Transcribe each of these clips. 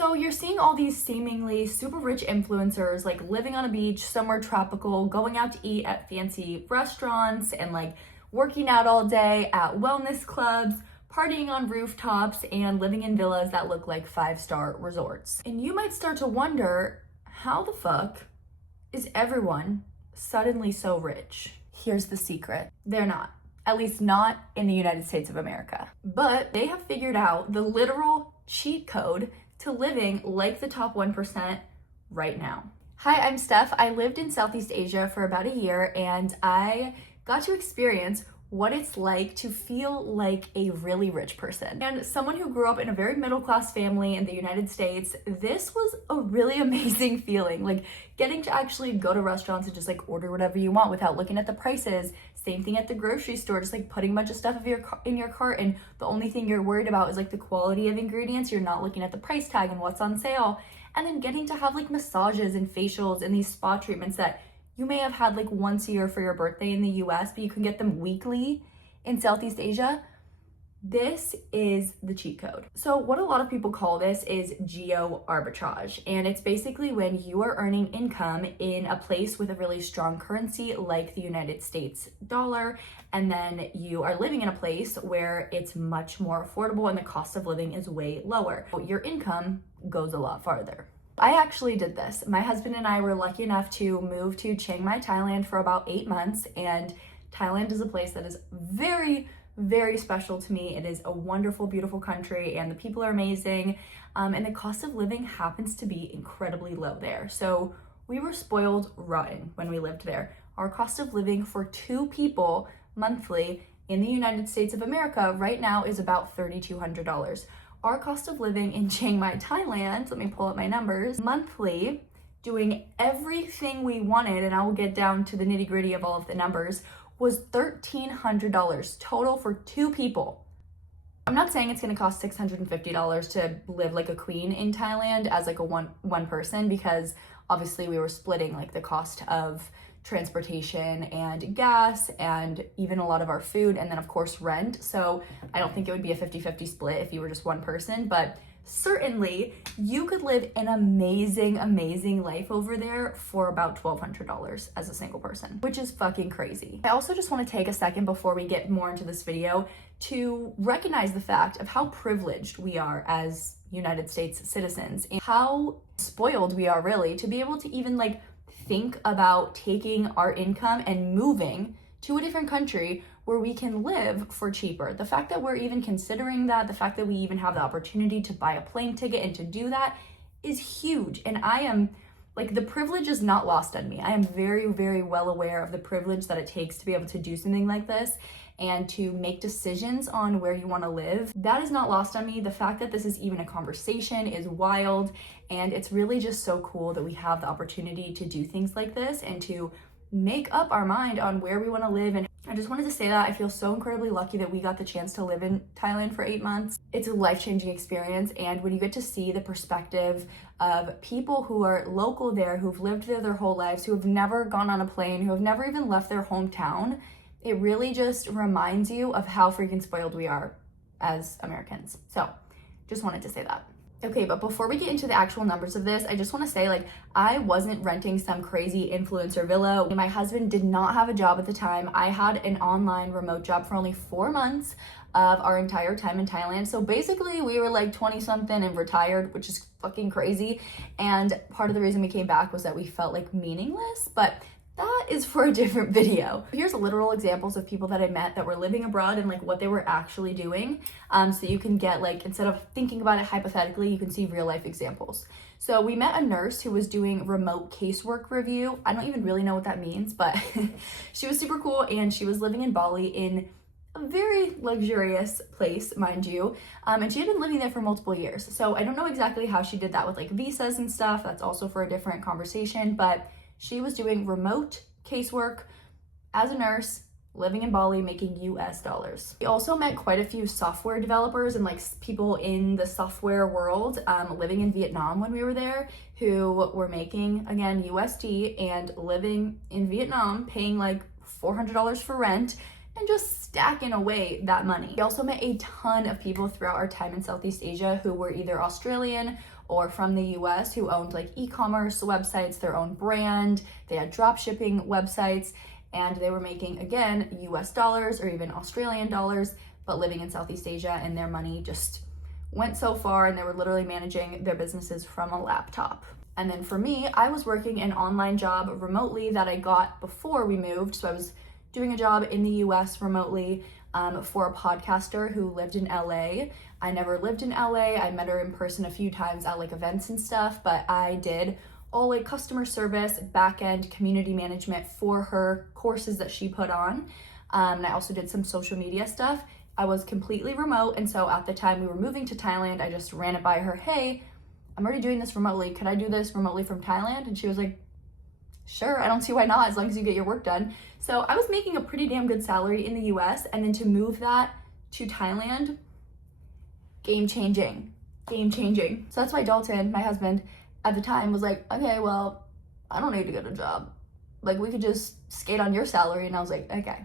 So you're seeing all these seemingly super rich influencers like living on a beach somewhere tropical, going out to eat at fancy restaurants, and like working out all day at wellness clubs, partying on rooftops, and living in villas that look like 5-star resorts. And you might start to wonder, how the fuck is everyone suddenly so rich? Here's the secret. They're not. At least not in the United States of America. But they have figured out the literal cheat code to living like the top 1% right now. Hi, I'm Steph. I lived in Southeast Asia for about a year, and I got to experience what it's like to feel like a really rich person. And someone who grew up in a very middle-class family in the United States, this was a really amazing feeling. Like getting to actually go to restaurants and just like order whatever you want without looking at the prices. Same thing at the grocery store, just like putting a bunch of stuff in your cart, and the only thing you're worried about is like the quality of ingredients. You're not looking at the price tag and what's on sale. And then getting to have like massages and facials and these spa treatments that you may have had like once a year for your birthday in the US, but you can get them weekly in Southeast Asia. This is the cheat code. So what a lot of people call this is Geoarbitrage. And it's basically when you are earning income in a place with a really strong currency like the United States dollar, and then you are living in a place where it's much more affordable and the cost of living is way lower. Your income goes a lot farther. I actually did this. My husband and I were lucky enough to move to Chiang Mai, Thailand for about 8 months, and Thailand is a place that is very, very special to me. It is a wonderful, beautiful country, and the people are amazing, and the cost of living happens to be incredibly low there. So we were spoiled rotten when we lived there. Our cost of living for 2 people monthly in the United States of America right now is about $3,200. Our cost of living in Chiang Mai, Thailand, let me pull up my numbers, monthly, doing everything we wanted, and I will get down to the nitty gritty of all of the numbers, was $1,300 total for 2 people. I'm not saying it's gonna cost $650 to live like a queen in Thailand as like a one person, because obviously we were splitting like the cost of transportation and gas and even a lot of our food, and then of course rent. So I don't think it would be a 50-50 split if you were just one person, but certainly you could live an amazing life over there for about $1,200 as a single person, which is fucking crazy. I also just want to take a second before we get more into this video to recognize the fact of how privileged we are as United States citizens and how spoiled we are really to be able to even like think about taking our income and moving to a different country where we can live for cheaper. The fact that we're even considering that, the fact that we even have the opportunity to buy a plane ticket and to do that is huge. And I am like, the privilege is not lost on me. I am very, very well aware of the privilege that it takes to be able to do something like this and to make decisions on where you want to live. That is not lost on me. The fact that this is even a conversation is wild, and it's really just so cool that we have the opportunity to do things like this and to make up our mind on where we want to live. And I just wanted to say that I feel so incredibly lucky that we got the chance to live in Thailand for 8 months. It's a life-changing experience, and when you get to see the perspective of people who are local there, who've lived there their whole lives, who have never gone on a plane, who have never even left their hometown, it really just reminds you of how freaking spoiled we are as Americans. So just wanted to say that. Okay, but before we get into the actual numbers of this, I just want to say, like, I wasn't renting some crazy influencer villa. My husband did not have a job at the time. I had an online remote job for only 4 months of our entire time in Thailand. So basically we were like 20 something and retired, which is fucking crazy. And part of the reason we came back was that we felt like meaningless, but that is for a different video. Here's literal examples of people that I met that were living abroad and like what they were actually doing. So you can get like, instead of thinking about it hypothetically, you can see real life examples. So we met a nurse who was doing remote casework review. I don't even really know what that means, but she was super cool, and she was living in Bali in a very luxurious place, mind you. And she had been living there for multiple years. So I don't know exactly how she did that with like visas and stuff. That's also for a different conversation, but she was doing remote casework as a nurse, living in Bali, making US dollars. We also met quite a few software developers and like people in the software world living in Vietnam when we were there, who were making, again, USD and living in Vietnam, paying like $400 for rent and just stacking away that money. We also met a ton of people throughout our time in Southeast Asia who were either Australian or from the US who owned like e-commerce websites, their own brand, they had drop shipping websites, and they were making, again, US dollars or even Australian dollars, but living in Southeast Asia, and their money just went so far, and they were literally managing their businesses from a laptop. And then for me, I was working an online job remotely that I got before we moved. So I was doing a job in the US remotely for a podcaster who lived in LA. I never lived in LA. I met her in person a few times at like events and stuff, but I did all like customer service, back-end community management for her courses that she put on. And I also did some social media stuff. I was completely remote, and so at the time we were moving to Thailand, I just ran it by her, hey, I'm already doing this remotely. Could I do this remotely from Thailand? And she was like, sure, I don't see why not, as long as you get your work done. So I was making a pretty damn good salary in the US, and then to move that to Thailand, game changing. So that's why Dalton, my husband, at the time was like, okay, well, I don't need to get a job. Like, we could just skate on your salary. And I was like, okay,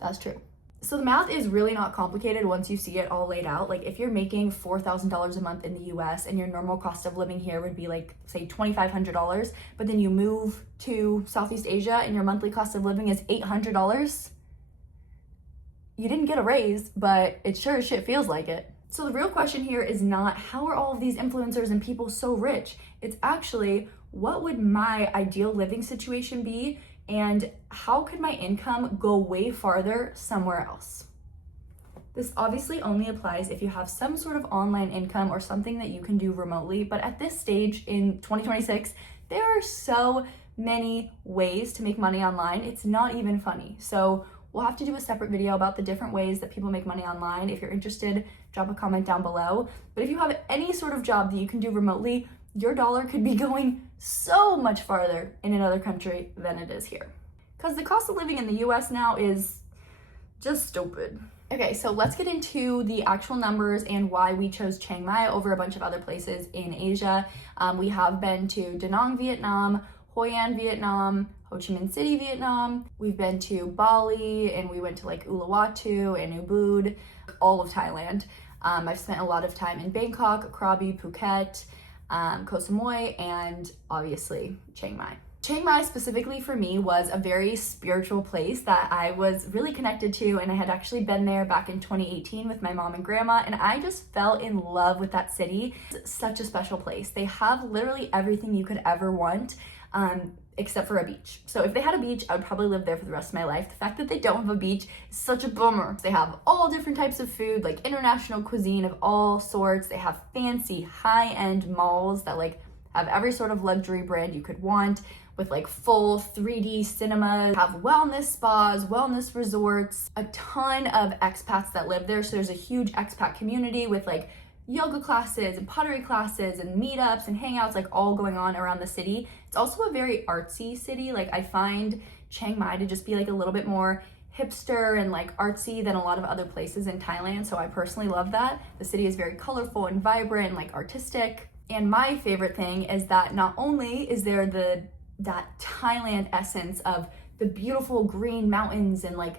that's true. So the math is really not complicated once you see it all laid out. Like, if you're making $4,000 a month in the US and your normal cost of living here would be like, say, $2,500, but then you move to Southeast Asia and your monthly cost of living is $800, you didn't get a raise, but it sure as shit feels like it. So the real question here is not how are all of these influencers and people so rich? It's actually, what would my ideal living situation be? And how could my income go way farther somewhere else? This obviously only applies if you have some sort of online income or something that you can do remotely. But at this stage in 2026, there are so many ways to make money online. It's not even funny. So we'll have to do a separate video about the different ways that people make money online. If you're interested, drop a comment down below. But if you have any sort of job that you can do remotely, your dollar could be going so much farther in another country than it is here. Because the cost of living in the US now is just stupid. Okay, so let's get into the actual numbers and why we chose Chiang Mai over a bunch of other places in Asia. We have been to Da Nang, Vietnam, Hoi An, Vietnam, Ho Chi Minh City, Vietnam. We've been to Bali, and we went to like Uluwatu and Ubud, all of Thailand. I've spent a lot of time in Bangkok, Krabi, Phuket, Koh Samui, and obviously Chiang Mai. Chiang Mai specifically for me was a very spiritual place that I was really connected to, and I had actually been there back in 2018 with my mom and grandma, and I just fell in love with that city. It's such a special place. They have literally everything you could ever want, except for a beach. So if they had a beach, I would probably live there for the rest of my life. The fact that they don't have a beach is such a bummer. They have all different types of food, like international cuisine of all sorts. They have fancy high-end malls that like have every sort of luxury brand you could want, with like full 3D cinemas, have wellness spas, wellness resorts, a ton of expats that live there. So there's a huge expat community with like yoga classes and pottery classes and meetups and hangouts like all going on around the city. It's also a very artsy city. Like, I find Chiang Mai to just be like a little bit more hipster and like artsy than a lot of other places in Thailand. So I personally love that. The city is very colorful and vibrant and like artistic. And my favorite thing is that not only is there that Thailand essence of the beautiful green mountains and like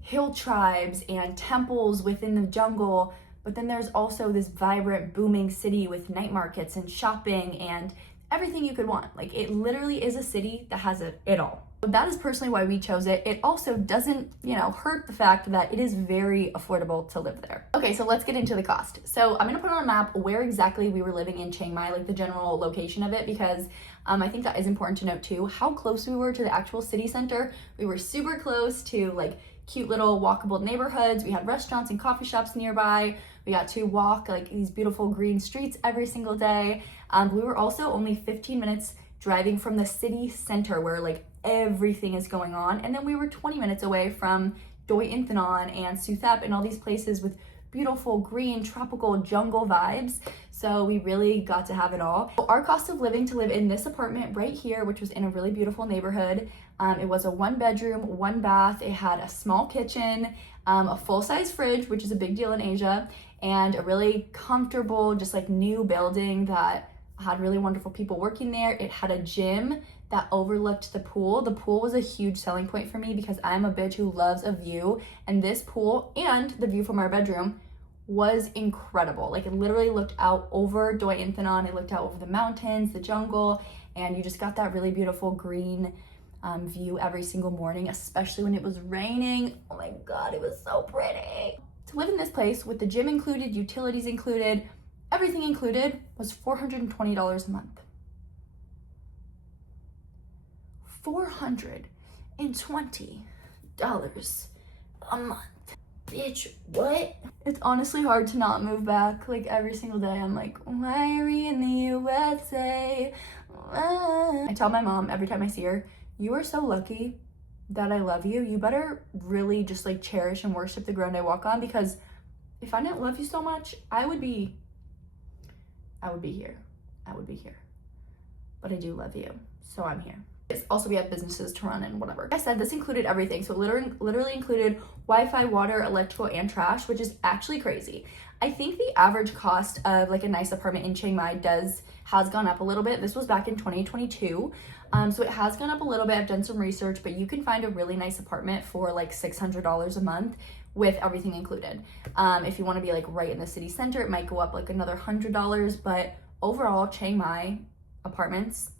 hill tribes and temples within the jungle, but then there's also this vibrant, booming city with night markets and shopping and everything you could want. Like, it literally is a city that has it all. But that is personally why we chose it. It also doesn't, hurt the fact that it is very affordable to live there. Okay, so let's get into the cost. So I'm gonna put on a map where exactly we were living in Chiang Mai, like the general location of it, because I think that is important to note too, how close we were to the actual city center. We were super close to like cute little walkable neighborhoods. We had restaurants and coffee shops nearby. We got to walk like these beautiful green streets every single day. We were also only 15 minutes driving from the city center where like everything is going on. And then we were 20 minutes away from Doi Inthanon and Suthep and all these places with beautiful green tropical jungle vibes. So we really got to have it all. Our cost of living to live in this apartment right here, which was in a really beautiful neighborhood, it was a 1-bedroom, 1-bath. It had a small kitchen, a full-size fridge, which is a big deal in Asia, and a really comfortable, just like new building that had really wonderful people working there. It had a gym that overlooked the pool. The pool was a huge selling point for me because I'm a bitch who loves a view, and this pool and the view from our bedroom was incredible. Like, it literally looked out over Doi Inthanon, it looked out over the mountains, the jungle, and you just got that really beautiful green view every single morning, especially when it was raining. Oh my God, it was so pretty. To live in this place with the gym included, utilities included, everything included, was $420 a month. $420 a month. Bitch, what? It's honestly hard to not move back. Like, every single day I'm like, why are we in the USA? I tell my mom every time I see her, you are so lucky that I love you. You better really just like cherish and worship the ground I walk on, because if I didn't love you so much, I would be here. But I do love you, so I'm here. Also, we have businesses to run and whatever. Like I said, this included everything. So literally included Wi-Fi, water, electrical, and trash, which is actually crazy. I think the average cost of like a nice apartment in Chiang Mai has gone up a little bit. This was back in 2022. So it has gone up a little bit. I've done some research, but you can find a really nice apartment for like $600 a month with everything included. If you want to be like right in the city center, it might go up like another $100, but overall, Chiang Mai apartments,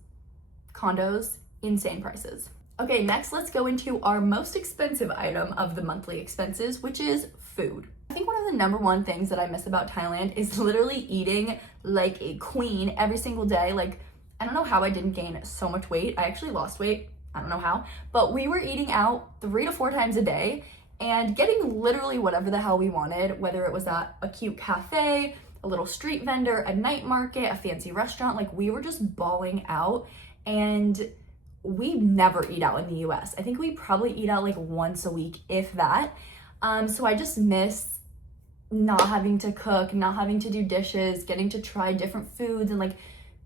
condos, insane prices. Okay, next let's go into our most expensive item of the monthly expenses, which is food. I think one of the number one things that I miss about Thailand is literally eating like a queen every single day. Like, I don't know how I didn't gain so much weight. I actually lost weight. I don't know how, but we were eating out 3 to 4 times a day and getting literally whatever the hell we wanted, whether it was at a cute cafe, a little street vendor, a night market, a fancy restaurant. Like, we were just balling out, and we never eat out in the US. I think we probably eat out like once a week, if that. So I just miss not having to cook, not having to do dishes, getting to try different foods and like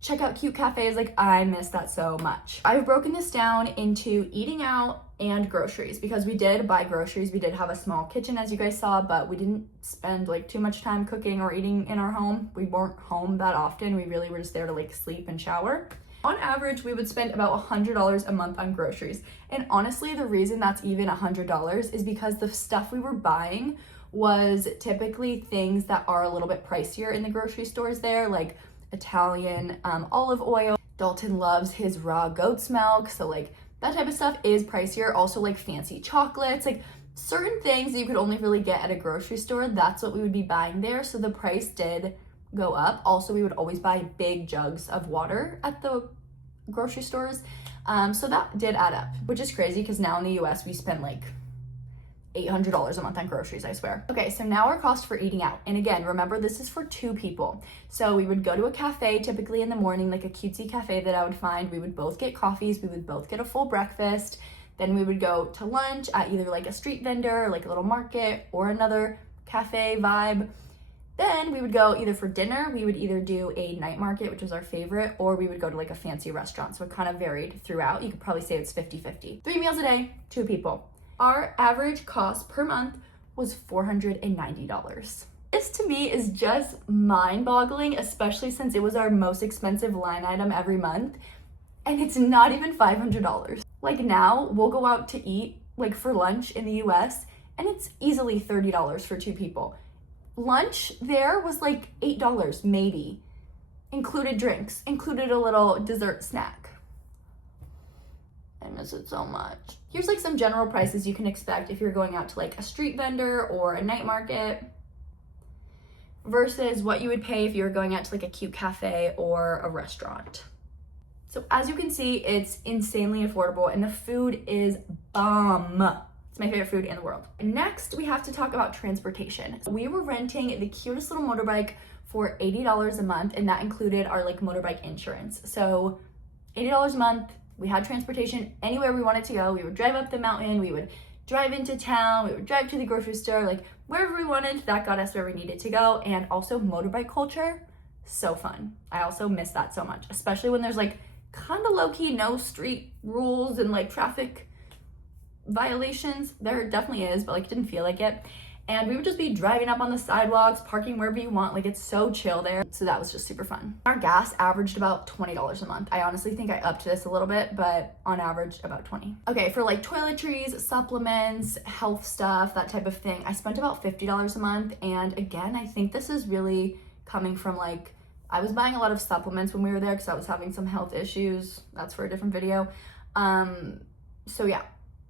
check out cute cafes. Like, I miss that so much. I've broken this down into eating out and groceries, because we did buy groceries. We did have a small kitchen, as you guys saw, but we didn't spend like too much time cooking or eating in our home. We weren't home that often. We really were just there to like sleep and shower. On average, we would spend about $100 a month on groceries. And honestly, the reason that's even $100 is because the stuff we were buying was typically things that are a little bit pricier in the grocery stores there, like Italian olive oil. Dalton loves his raw goat's milk, so like that type of stuff is pricier. Also like fancy chocolates, like certain things that you could only really get at a grocery store, that's what we would be buying there. So the price did go up. Also, we would always buy big jugs of water at the grocery stores. So that did add up, which is crazy because now in the US we spend like $800 a month on groceries, I swear. Okay, so now our cost for eating out. And again, remember, this is for 2 people. So we would go to a cafe typically in the morning, like a cutesy cafe that I would find. We would both get coffees. We would both get a full breakfast. Then we would go to lunch at either like a street vendor or like a little market or another cafe vibe. Then we would go either for dinner, we would either do a night market, which was our favorite, or we would go to like a fancy restaurant. So it kind of varied throughout. You could probably say it's 50-50. 3 meals a day, 2 people. Our average cost per month was $490. This to me is just mind-boggling, especially since it was our most expensive line item every month, and it's not even $500. Like, now we'll go out to eat like for lunch in the US, and it's easily $30 for 2 people. Lunch there was like $8 maybe, included drinks, included a little dessert snack. I miss it so much. Here's like some general prices you can expect if you're going out to like a street vendor or a night market versus what you would pay if you were going out to like a cute cafe or a restaurant. So as you can see, it's insanely affordable and the food is bomb. It's my favorite food in the world. Next, we have to talk about transportation. We were renting the cutest little motorbike for $80 a month, and that included our like motorbike insurance. So $80 a month, we had transportation anywhere we wanted to go. We would drive up the mountain, we would drive into town, we would drive to the grocery store, like wherever we wanted, that got us where we needed to go. And also motorbike culture, so fun. I also miss that so much, especially when there's like kind of low-key no street rules and like traffic violations. There definitely is, but like didn't feel like it. And we would just be driving up on the sidewalks, parking wherever you want. Like, it's so chill there. So that was just super fun. Our gas averaged about $20 a month. I honestly think I upped this a little bit, but on average about 20. Okay, for like toiletries, supplements, health stuff, that type of thing, I spent about $50 a month. And again, I think this is really coming from like, I was buying a lot of supplements when we were there because I was having some health issues. That's for a different video. So yeah,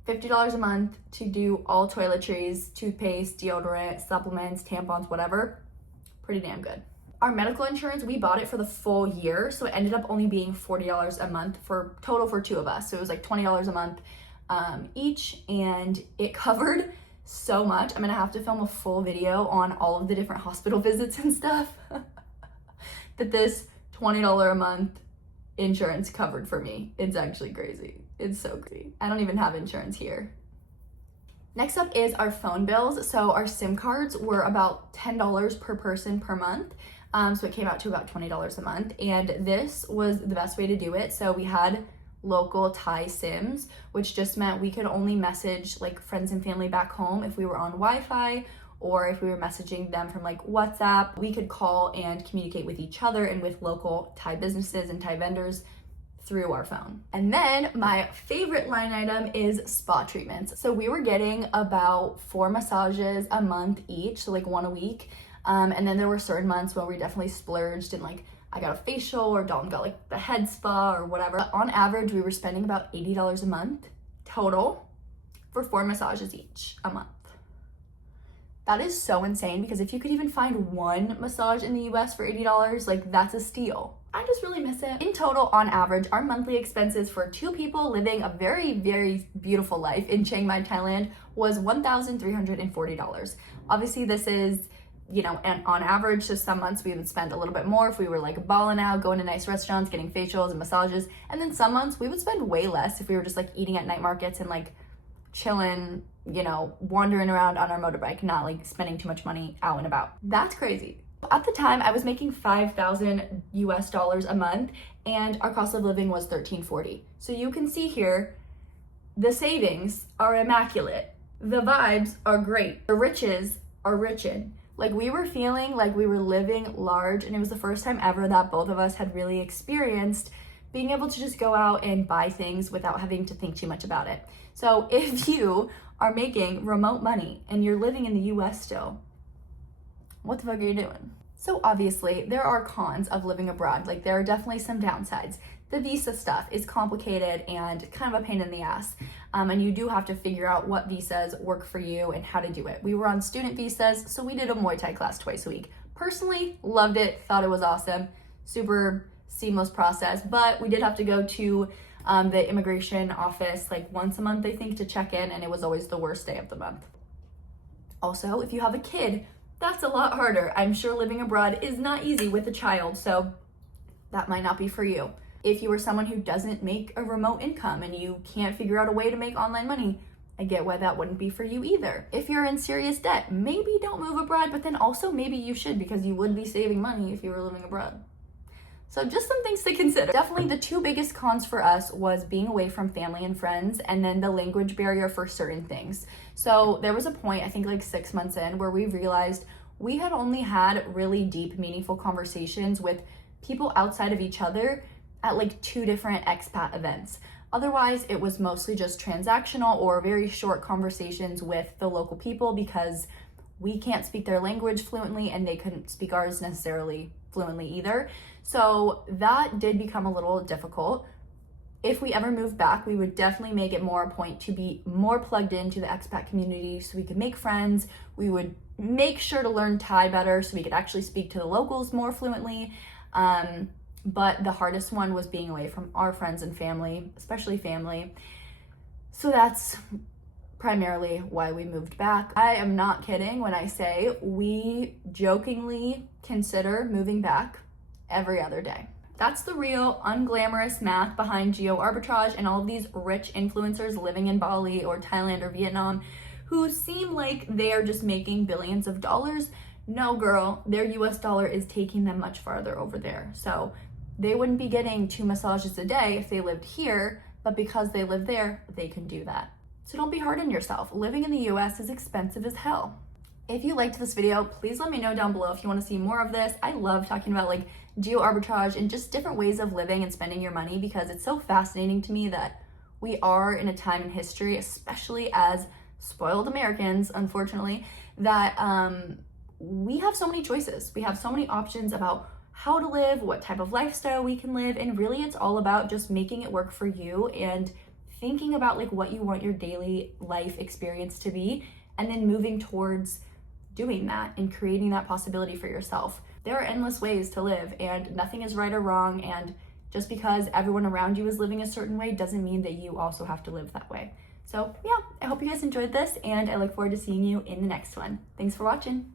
$50 a month to do all toiletries, toothpaste, deodorant, supplements, tampons, whatever. Pretty damn good. Our medical insurance, we bought it for the full year, so it ended up only being $40 a month for total for two of us. So it was like $20 a month each, and it covered so much. I'm gonna have to film a full video on all of the different hospital visits and stuff that this $20 a month insurance covered for me. It's actually crazy. It's so crazy. I don't even have insurance here. Next up is our phone bills. So our SIM cards were about $10 per person per month. So it came out to about $20 a month. And this was the best way to do it. So we had local Thai SIMs, which just meant we could only message like friends and family back home if we were on Wi-Fi, or if we were messaging them from like WhatsApp. We could call and communicate with each other and with local Thai businesses and Thai vendors through our phone. And then my favorite line item is spa treatments. So we were getting about 4 massages a month each, so like 1 a week. And then there were certain months where we definitely splurged and like I got a facial or Dalton got like the head spa or whatever. But on average, we were spending about $80 a month total for 4 massages each a month. That is so insane, because if you could even find one massage in the US for $80, like that's a steal. I just really miss it. In total, on average, our monthly expenses for 2 people living a very, very beautiful life in Chiang Mai, Thailand was $1,340. Obviously, this is, you know, and on average, just some months we would spend a little bit more if we were like balling out, going to nice restaurants, getting facials and massages. And then some months we would spend way less if we were just like eating at night markets and like chilling, you know, wandering around on our motorbike, not like spending too much money out and about. That's crazy. At the time, I was making $5,000 US a month, and our cost of living was $1,340. So you can see here, the savings are immaculate. The vibes are great. The riches are richin'. Like, we were feeling like we were living large, and it was the first time ever that both of us had really experienced being able to just go out and buy things without having to think too much about it. So if you are making remote money and you're living in the US still, what the fuck are you doing? So obviously there are cons of living abroad. Like, there are definitely some downsides. The visa stuff is complicated and kind of a pain in the ass. And you do have to figure out what visas work for you and how to do it. We were on student visas, so we did a Muay Thai class twice a week. Personally, loved it, thought it was awesome, super seamless process, but we did have to go to the immigration office like once a month, I think, to check in, and it was always the worst day of the month. Also, if you have a kid, that's a lot harder. I'm sure living abroad is not easy with a child, so that might not be for you. If you are someone who doesn't make a remote income and you can't figure out a way to make online money, I get why that wouldn't be for you either. If you're in serious debt, maybe don't move abroad, but then also maybe you should, because you would be saving money if you were living abroad. So just some things to consider. Definitely the 2 biggest cons for us was being away from family and friends, and then the language barrier for certain things. So there was a point, I think like 6 months in, where we realized we had only had really deep, meaningful conversations with people outside of each other at like 2 different expat events. Otherwise, it was mostly just transactional or very short conversations with the local people, because we can't speak their language fluently and they couldn't speak ours necessarily fluently either. So that did become a little difficult. If we ever moved back, we would definitely make it more a point to be more plugged into the expat community so we could make friends. We would make sure to learn Thai better so we could actually speak to the locals more fluently. But the hardest one was being away from our friends and family, especially family. So that's primarily why we moved back. I am not kidding when I say we jokingly consider moving back every other day. That's the real unglamorous math behind Geoarbitrage and all of these rich influencers living in Bali or Thailand or Vietnam who seem like they are just making billions of dollars. No, girl, their US dollar is taking them much farther over there. So they wouldn't be getting 2 massages a day if they lived here, but because they live there, they can do that. So don't be hard on yourself. Living in the US is expensive as hell. If you liked this video, please let me know down below if you want to see more of this. I love talking about like geo-arbitrage and just different ways of living and spending your money because it's so fascinating to me that we are in a time in history, especially as spoiled Americans, unfortunately, that we have so many choices. We have so many options about how to live, what type of lifestyle we can live, and really it's all about just making it work for you and thinking about like what you want your daily life experience to be and then moving towards doing that and creating that possibility for yourself. There are endless ways to live and nothing is right or wrong, and just because everyone around you is living a certain way doesn't mean that you also have to live that way. So yeah, I hope you guys enjoyed this and I look forward to seeing you in the next one. Thanks for watching.